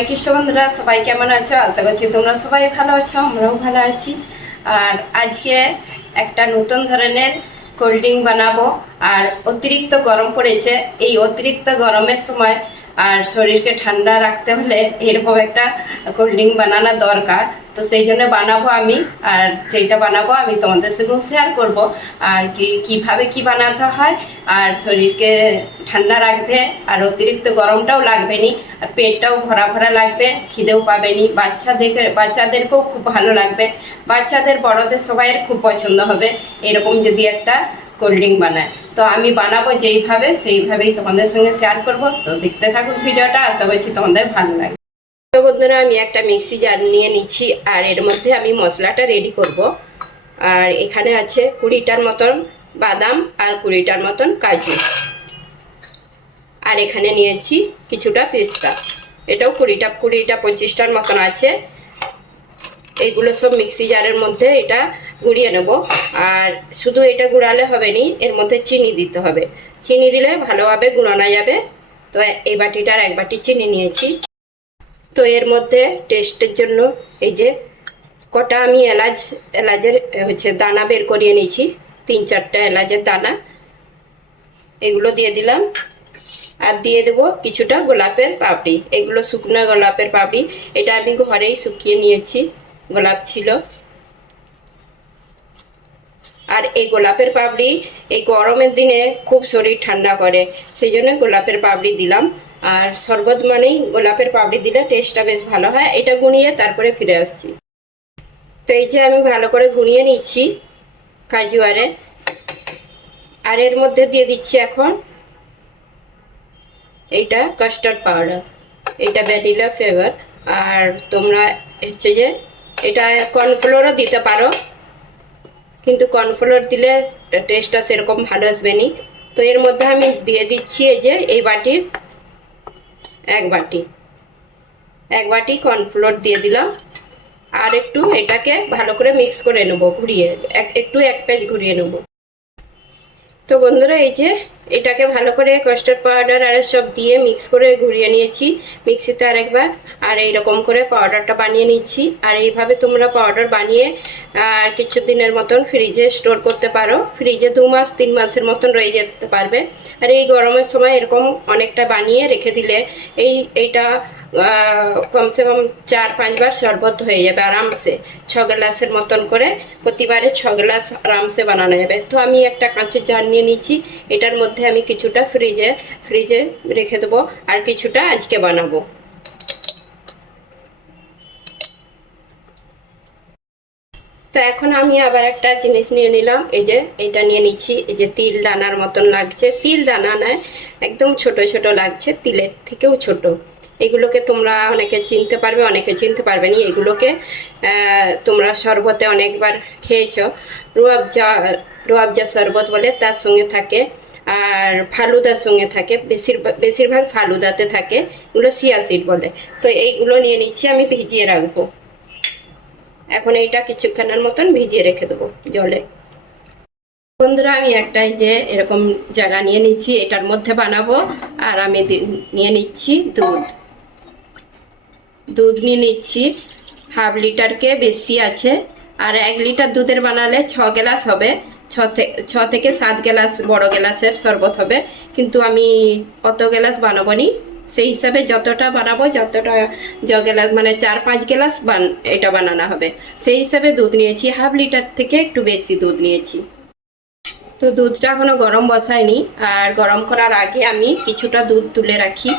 হরে কৃষ্ণ বন্ধুরা সবাই কেমন আছো? আশা করছি তোমরা সবাই ভালো আছো, আমরাও ভালো আছি। আর আজকে একটা নতুন ধরনের কোল্ড ড্রিঙ্ক বানাবো। আর অতিরিক্ত গরম পড়েছে। এই অতিরিক্ত গরমের সময় আর শরীরকে ঠান্ডা রাখতে হলে এরকম একটা কোল্ড ড্রিঙ্ক বানানো দরকার। তো সেই জন্য বানাবো আমি, আর যেটা বানাবো আমি তোমাদের সঙ্গেও শেয়ার করব। আর কি, কীভাবে কি বানাতে হয়, আর শরীরকে ঠান্ডা রাখবে, আর অতিরিক্ত গরমটাও লাগবে নি আর পেটটাও ভরা ভরা লাগবে, খিদেও পাবে নি বাচ্চাদের বাচ্চাদেরকেও খুব ভালো লাগবে। বাচ্চাদের, বড়দের সবাইয়ের খুব পছন্দ হবে। এরকম যদি একটা কোল্ড ড্রিঙ্ক বানায়। তো আমি বানাবো যেইভাবে, সেইভাবেই তোমাদের সঙ্গে শেয়ার করব। তো দেখতে থাকুন ভিডিওটা, আশা করছি তোমাদের ভালো লাগবে। তো বন্ধুরা, আমি একটা মিক্সি জার নিয়ে নিচ্ছি, আর এর মধ্যে আমি মশলাটা রেডি করব। আর এখানে আছে কুড়িটার মতন বাদাম আর কুড়িটার মতন কাজু। আর এখানে নিয়েছি কিছুটা পেস্তা। এটাও কুড়িটা কুড়িটা, পঁচিশটার মতন আছে। এইগুলো সব মিক্সি জারের মধ্যে এটা গুঁড়িয়ে নেব। আর শুধু এটা গুঁড়ালে হবে নি, এর মধ্যে চিনি দিতে হবে। চিনি দিলে ভালোভাবে গুঁড়ানো যাবে। তো এই বাটিটার এক বাটি চিনি নিয়েছি। তো এর মধ্যে টেস্টের জন্য এই যে কটা আমি এলাচ, এলাচের হচ্ছে দানা বের করিয়ে নিয়েছি, তিন চারটা এলাচের দানা। এগুলো দিয়ে দিলাম। আর দিয়ে দেবো কিছুটা গোলাপের পাপড়ি। এগুলো শুকনো গোলাপের পাপড়ি। এটা আমি ঘরেই শুকিয়ে নিয়েছি। গোলাপ ছিল। আর এই গোলাপের পাপড়ি এই গরমের দিনে খুব শরীর ঠান্ডা করে, সেই জন্য গোলাপের পাপড়ি দিলাম। আর শরবত মানেই গোলাপের পাপড়ি দিলে টেস্টটা বেশ ভালো হয়। এটা গুঁড়িয়ে তারপরে ফিরে আসছি। তো এই যে আমি ভালো করে গুঁড়িয়ে নিচ্ছি কাজু আরে আর এর মধ্যে দিয়ে দিচ্ছি এখন এইটা কাস্টার্ড পাউডার এটা ভ্যানিলা ফ্লেভার আর তোমরা হচ্ছে যে এটা কর্নফ্লোরও দিতে পারো। কিন্তু কর্নফ্লোর দিলে টেস্টটা সেরকম ভালো আসবে নি। তো এর মধ্যে আমি দিয়ে দিচ্ছি এই যে এই বাটির এক বাটি। এক বাটি কর্নফ্লোর দিয়ে দিলাম। আর একটু এটাকে ভালো করে মিক্স করে নেব, ঘুরিয়ে। এক, একটু এক পেজ ঘুরিয়ে নেব। তো বন্ধুরা, এই যে এটাকে ভালো করে কাস্টার্ড পাউডার আর সব দিয়ে মিক্স করে ঘুরিয়ে নিয়েছি। মিক্সিতে আরেকবার আর এইরকম করে পাউডারটা বানিয়ে নিচ্ছি। আর এইভাবে তোমরা পাউডার বানিয়ে কিছু দিনের মতন ফ্রিজে স্টোর করতে পারো। ফ্রিজে দু মাস, তিন মাসের মতন রয়ে যেতে পারবে। আর এই গরমের সময় এরকম অনেকটা বানিয়ে রেখে দিলে এই, এইটা কমসে কম চার পাঁচবার শরবত হয়ে যাবে আরামসে। ছ গ্লাসের মতন করে প্রতিবারে ছ গ্লাস আরামসে বানানো যাবে। তো আমি একটা কাঁচের জার নিয়ে নিচ্ছি এটার মধ্যে আমি কিছুটা ফ্রিজে ফ্রিজে রেখে দেবো আর কিছুটা আজকে বানাবো। তো এখন আমি আবার একটা জিনিস নিয়ে নিলাম। এই যে এটা নিয়ে নিচ্ছি। এই যে তিল দানার মতন লাগছে। তিল দানা নয়, একদম ছোট ছোট লাগছে। তিলের থেকেও ছোট। এগুলোকে তোমরা অনেকে চিনতে পারবে, অনেকে চিনতে পারবে না। এগুলোকে তোমরা শরবতে অনেকবার খেয়েছো। রুয়াবজা রুয়াবজা শরবত বলে তার সঙ্গে থাকে, আর ফালুদার সঙ্গে থাকে বেশিরভাগ বেশিরভাগ ফালুদাতে থাকে, এগুলো সিয়াসিড বলে। তো এইগুলো নিয়ে নিচ্ছি, আমি ভিজিয়ে রাখব। এখন এইটা কিছুক্ষণের মতন ভিজিয়ে রেখে দেবো জলে। বন্ধুরা, আমি একটাই যে এরকম জায়গা নিয়ে নিচ্ছি, এটার মধ্যে বানাবো, আর আমি নিয়ে নিচ্ছি দুধ। দুধ নিয়ে নিচ্ছি। হাফ লিটারকে বেশি আছে। আর এক লিটার দুধের বানালে ছ গ্লাস হবে। ছ থেকে সাত গ্লাস বড় গ্লাসের শরবত হবে। কিন্তু আমি অত গ্লাস বানাবো নি সেই হিসাবে যতটা বানাবো, যতটা য গ্লাস মানে চার পাঁচ গ্লাস বান, এটা বানানো হবে। সেই হিসাবে দুধ নিয়েছি। হাফ লিটার থেকে একটু বেশি দুধ নিয়েছি। তো দুধটা এখনও গরম বসায়নি। আর গরম করার আগে আমি কিছুটা দুধ তুলে রাখি।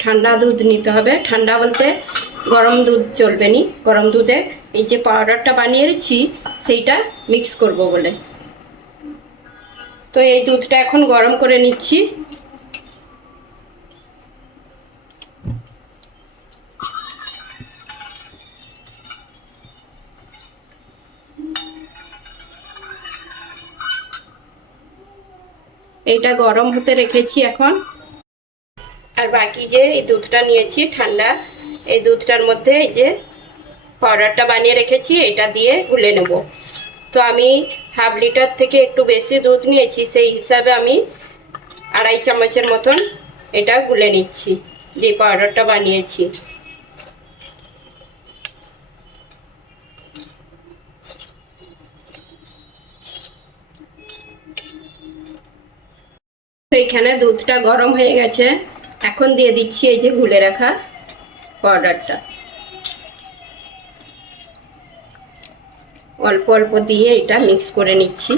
ঠান্ডা দুধ নিতে হবে। ঠান্ডা বলতে গরম দুধ চলবে নি। গরম দুধে এই যে পাউডারটা বানিয়েছি সেইটা মিক্স করব বলে। তো এই দুধটা এখন গরম করে নিচ্ছি। এইটা গরম হতে রেখেছি এখন। বাকি যে এই দুধটা নিয়েছি ঠান্ডা, এই দুধটার মধ্যে এই যে পাউডারটা বানিয়ে রেখেছি, এটা দিয়ে গুলে নেব। তো আমি হাফ লিটার থেকে একটু বেশি দুধ নিয়েছি, সেই হিসাবে আমি আড়াই চামচের মতন এটা গুলে নিচ্ছি, যে পাউডারটা বানিয়েছি। তো এখানে দুধটা গরম হয়ে গেছে। এখন দিয়ে দিচ্ছি এই যে গুলে রাখা পাউডারটা। অল্প অল্প দিয়ে এটা মিক্স করে নিচ্ছি।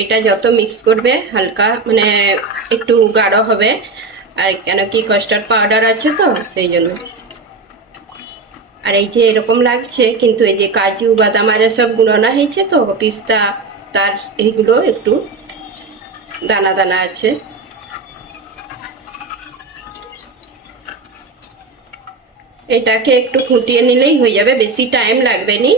এটা যত মিক্স করবে হালকা মানে একটু গাঢ় হবে। আর কেন কি কাস্টার্ড পাউডার আছে তো, সেই জন্য। আর এই যে এরকম লাগছে, কিন্তু এই যে কাজু, বাদাম আর সব গুঁড়োনা হয়েছে তো, পিস্তা, তার এইগুলো একটু দানা দানা আছে। এটাকে একটু ফুটিয়ে নিলেই হয়ে যাবে, বেশি টাইম লাগবে নি।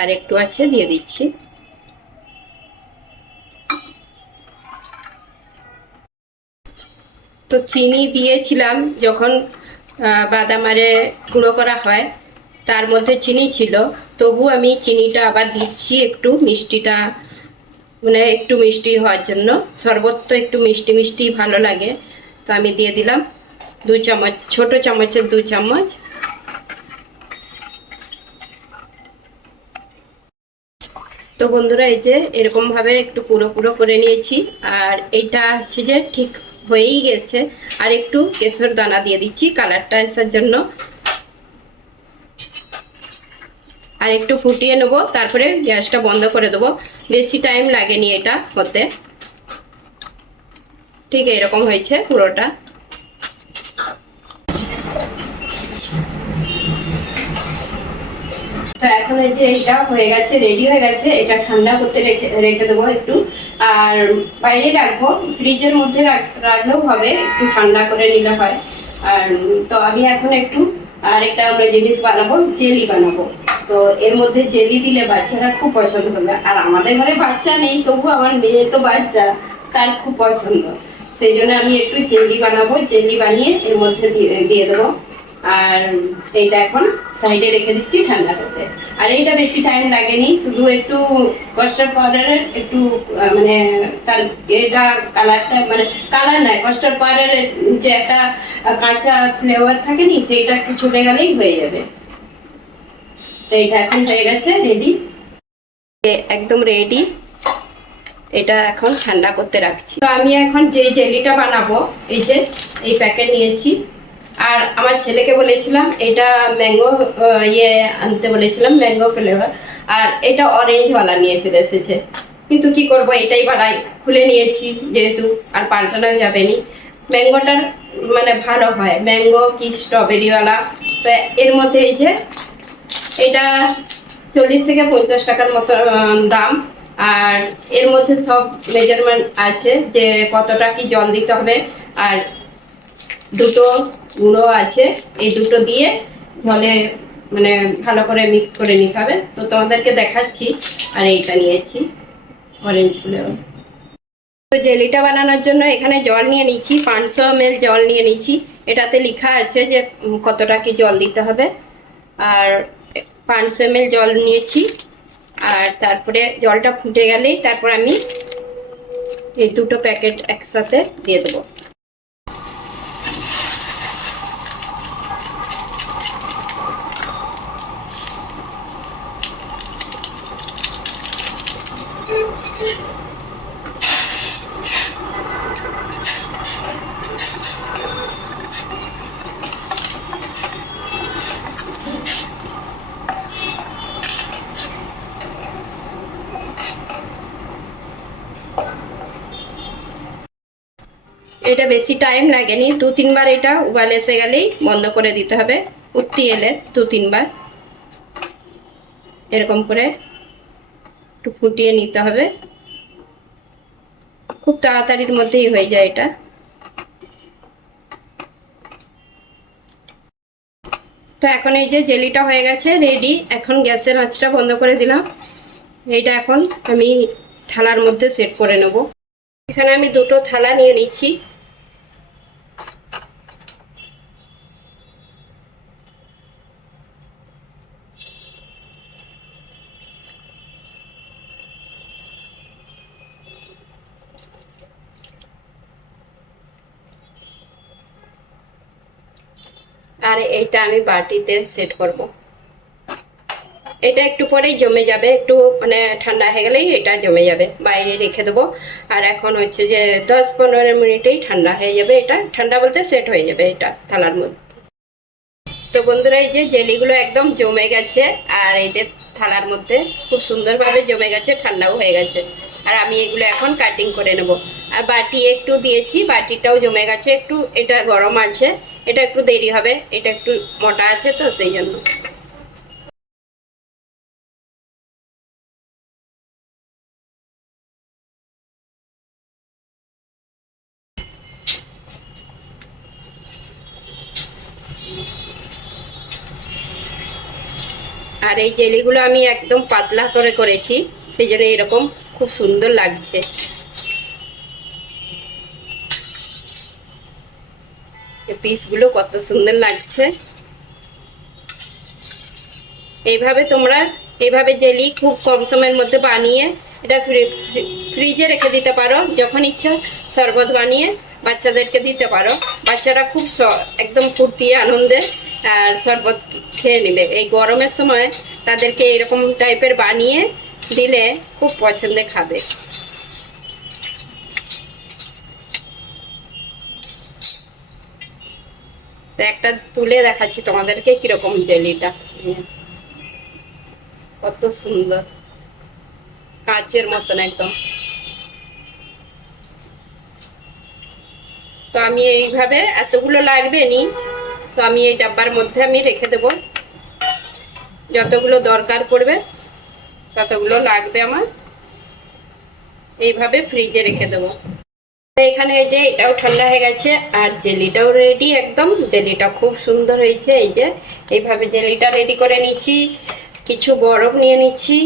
আর একটু আছে, দিয়ে দিচ্ছি। তো চিনি দিয়েছিলাম যখন বাদামারে গুঁড়ো করা হয়। তার মধ্যে চিনি ছিল। তবু আমি চিনিটা আবার দিচ্ছি একটু মিষ্টিটা। মানে একটু মিষ্টি হওয়ার জন্য। শরবত তো একটু মিষ্টি মিষ্টি ভালো লাগে। তো আমি দিয়ে দিলাম দু চামচ, ছোট চামচের দু চামচ। তো বন্ধুরা, এই যে এরকমভাবে একটু পুরো পুরো করে নিয়েছি। আর এটা হচ্ছে যে ঠিক হয়েই গেছে। আর একটু কেশর দানা দিয়ে দিচ্ছি কালারটা আসার জন্য। আর একটু ফুটিয়ে নেব, তারপরে গ্যাসটা বন্ধ করে দেবো। বেশি টাইম লাগেনি এটা হতে ঠিক এরকম হয়েছে পুরোটা। তো এখন এই যে এটা হয়ে গেছে রেডি হয়ে গেছে, এটা ঠান্ডা করতে রেখে রেখে দেবো একটু। আর বাইরে রাখব ফ্রিজের মধ্যে রাখ- রাখলেও হবে, একটু ঠান্ডা করে নিলে হয়। আর, তো আমি এখন একটু আরেকটা আমরা জিনিস বানাবো, জেলি বানাবো। তো এর মধ্যে জেলি দিলে বাচ্চারা খুব পছন্দ করবে আর আমাদের ঘরে বাচ্চা নেই তবু আমার মেয়ে তো বাচ্চা, তার খুব পছন্দ। সেই জন্য আমি একটু জেলি বানাবো, জেলি বানিয়ে এর মধ্যে দিয়ে দেবো। আর এইটা এখন সাইডে রেখে দিচ্ছি ঠান্ডা করতে। আর এইটা বেশি টাইম লাগেনি, শুধু একটু কাস্টার্ড পাউডারের একটু মানে তার এটা কালারটা মানে কালার নাই কাস্টার্ড পাউডারের যে একটা কাঁচা ফ্লেভার থাকে নি, সেইটা একটু ছুটে গেলেই হয়ে যাবে। তো এটা এখন হয়ে গেছে রেডি একদম রেডি এটা এখন ঠান্ডা করতে রাখছি। তো আমি এখন যে জেলিটা বানাবো এই যে এই প্যাকেট নিয়েছি। আর আমার ছেলেকে বলেছিলাম এটা ম্যাঙ্গো ইয়ে আনতে বলেছিলাম ম্যাঙ্গো ফ্লেভার। আর এটা অরেঞ্জওয়ালা নিয়ে চলে এসেছে। কিন্তু কি করব এটাই বানাই খুলে নিয়েছি যেহেতু আর পাল্টানো যাবে নি ম্যাঙ্গোটার মানে ভালো হয়। ম্যাঙ্গো কি স্ট্রবেরিওয়ালা তো এর মধ্যে এই যে এটা চল্লিশ থেকে পঞ্চাশ টাকার মতো দাম। আর এর মধ্যে সব মেজারমেন্ট আছে যে কতটা কি জল দিতে হবে। আর দুটো গুঁড়ো আছে, এই দুটো দিয়ে জলে মানে ভালো করে মিক্স করে নিতে হবে। তো তোমাদেরকে দেখাচ্ছি, আর এইটা নিয়েছি অরেঞ্জ ফ্লেভার তো জেলিটা বানানোর জন্য এখানে জল নিয়ে নিচ্ছি, পাঁচশো এম জল নিয়ে নিচ্ছি। এটাতে লেখা আছে যে কতটা কি জল দিতে হবে। আর পাঁচশো এম জল নিয়েছি। আর তারপরে জলটা ফুটে গেলেই তারপর আমি এই দুটো প্যাকেট একসাথে দিয়ে দেবো। এটা বেশি টাইম লাগেনি, দু, তিনবার এটা উবাল এসে গেলেই বন্ধ করে দিতে হবে। উত্তি এলে দু, তিনবার। এরকম করে একটু ফুটিয়ে নিতে হবে। খুব তাড়াতাড়ির মধ্যেই হয়ে যায় এটা। তো এখন এই যে জেলিটা হয়ে গেছে রেডি এখন গ্যাসের আঁচটা বন্ধ করে দিলাম। এইটা এখন আমি থালার মধ্যে সেট করে নেব। এখানে আমি দুটো থালা নিয়ে নিচ্ছি। আর এইটা আমি বাটিতে সেট করব। এটা একটু পরেই জমে যাবে, একটু মানে ঠান্ডা হয়ে গেলেই এটা জমে যাবে, বাইরে রেখে দেবো। আর এখন হচ্ছে যে দশ পনেরো মিনিটেই ঠান্ডা হয়ে যাবে এটা, ঠান্ডা বলতে সেট হয়ে যাবে এটা থালার মধ্যে। তো বন্ধুরা, এই যে জেলিগুলো একদম জমে গেছে, আর এই যে থালার মধ্যে খুব সুন্দরভাবে জমে গেছে, ঠান্ডাও হয়ে গেছে। আর আমি এগুলো এখন কাটিং করে নেব। আর বাটি একটু দিয়েছি, বাটিটাও জমে গেছে, একটু এটা গরম আছে, এটা একটু দেরি হবে, এটা একটু মোটা আছে তো, সেই জন্য। আর এই জেলিগুলো আমি একদম পাতলা করে করেছি, সেই জন্য এরকম খুব সুন্দর লাগছে। পিসগুলো কত সুন্দর লাগছে। এইভাবে তোমরা এইভাবে জেলি খুব কম সময়ের মধ্যে বানিয়ে এটা ফ্রিজে রেখে দিতে পারো। যখন ইচ্ছা শরবত বানিয়ে বাচ্চাদেরকে দিতে পারো। বাচ্চারা খুব একদম ফুর্তি, আনন্দে আর শরবত খেয়ে নেবে। এই গরমের সময় তাদেরকে এরকম টাইপের বানিয়ে দিলে খুব পছন্দে খাবে। একটা তুলে দেখাচ্ছি তোমাদেরকে কীরকম জেলিটা। কত সুন্দর। কাঁচের মতন একদম। তো আমি এইভাবে এতগুলো লাগবে নি, তো আমি এই ডাব্বার মধ্যে আমি রেখে দেব। যতগুলো দরকার পড়বে, ততগুলো লাগবে আমার। এইভাবে ফ্রিজে রেখে দেবো। এখানে এই যে এটাও ঠান্ডা হয়ে গেছে, আর জেলিটাও রেডি একদম। জেলিটা খুব সুন্দর হয়েছে, এই যে। এইভাবে জেলিটা রেডি করে নিচ্ছি। কিছু বরফ নিয়ে নিচ্ছি।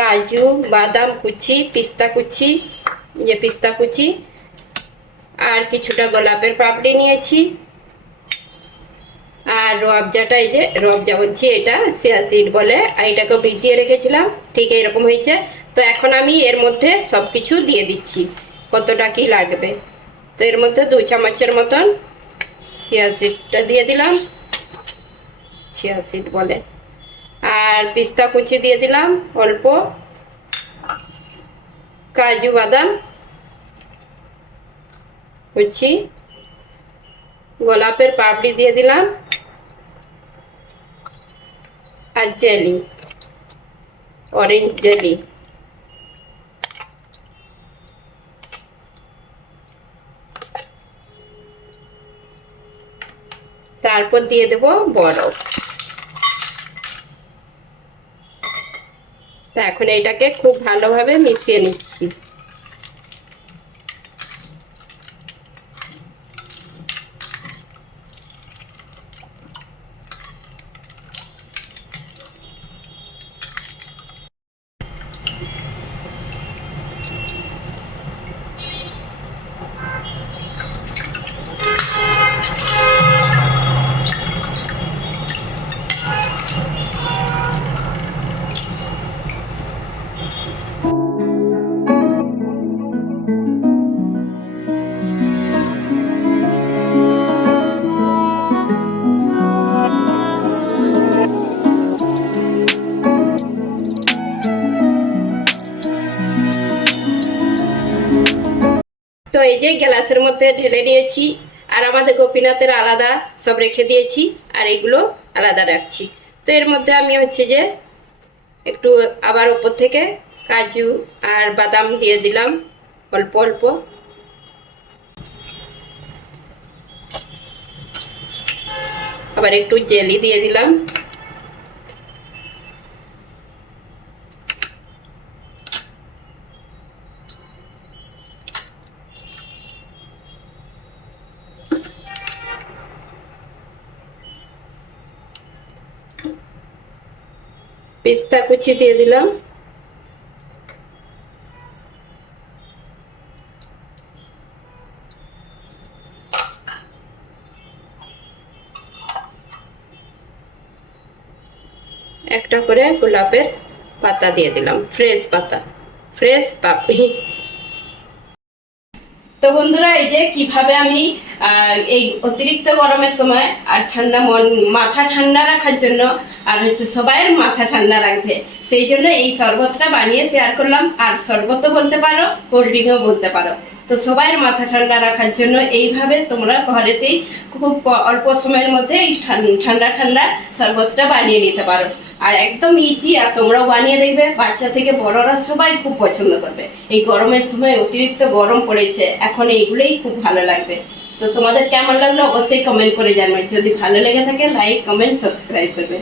কাজু, বাদাম কুচি, পিস্তা কুচি যে পিস্তা কুচি। আর কিছুটা গোলাপের পাপড়ি নিয়েছি। আর রবজাটা এই যে রবজা বলছি এটা সিড বলে, আর এটাকে ভিজিয়ে রেখেছিলাম। ঠিক এইরকম হয়েছে। তো এখন আমি এর মধ্যে সব কিছু দিয়ে দিচ্ছি। কতটা কি লাগবে? তো এর মধ্যে দুই চামচের মতন সিয়া সিডটা দিয়ে দিলাম। সিড বলে। আর পিস্তা কুচি দিয়ে দিলাম অল্প। কাজু বাদাম কুচি। গোলাপের পাপড়ি দিয়ে দিলাম। আর জেলি অরেঞ্জ জেলি। তারপর দিয়ে দেব বরফ তা এখন এইটাকে খুব ভালোভাবে মিশিয়ে নিচ্ছি। এই যে গ্লাসের মধ্যে ঢেলে নিয়েছি, আর আমাদের গোপীনাথের আলাদা সব রেখে দিয়েছি, আর এগুলো আলাদা রাখছি। তো এর মধ্যে আমি হচ্ছে যে একটু আবার ওপর থেকে কাজু আর বাদাম দিয়ে দিলাম, অল্প অল্প। আবার একটু জেলি দিয়ে দিলাম। পিস্তা কুচি দিয়ে দিলাম। একটা করে গোলাপের পাতা দিয়ে দিলাম, ফ্রেশ পাতা, ফ্রেশ পাপড়ি। তো বন্ধুরা, এই যে কীভাবে আমি এই অতিরিক্ত গরমের সময় আর ঠান্ডা মন, মাথা ঠান্ডা রাখার জন্য আর হচ্ছে সবাইয়ের মাথা ঠান্ডা রাখবে। সেই জন্য এই শরবতটা বানিয়ে শেয়ার করলাম। আর শরবতও বলতে পারো কোল্ড ড্রিঙ্কও বলতে পারো। তো সবাইয়ের মাথা ঠান্ডা রাখার জন্য এইভাবে তোমরা ঘরেতেই খুব অল্প সময়ের মধ্যে এই ঠান- ঠান্ডা ঠান্ডা শরবতটা বানিয়ে নিতে পারো। আর একদম ইজি আর তোমরাও বানিয়ে দেখবে। বাচ্চা থেকে বড়রা সবাই খুব পছন্দ করবে। এই গরমের সময় অতিরিক্ত গরম পড়েছে। এখন এইগুলোই খুব ভালো লাগবে। তো তোমাদের কেমন লাগল অবশ্যই কমেন্ট করে জানবে। যদি ভালো লেগে থাকে লাইক কমেন্ট সাবস্ক্রাইব করবে।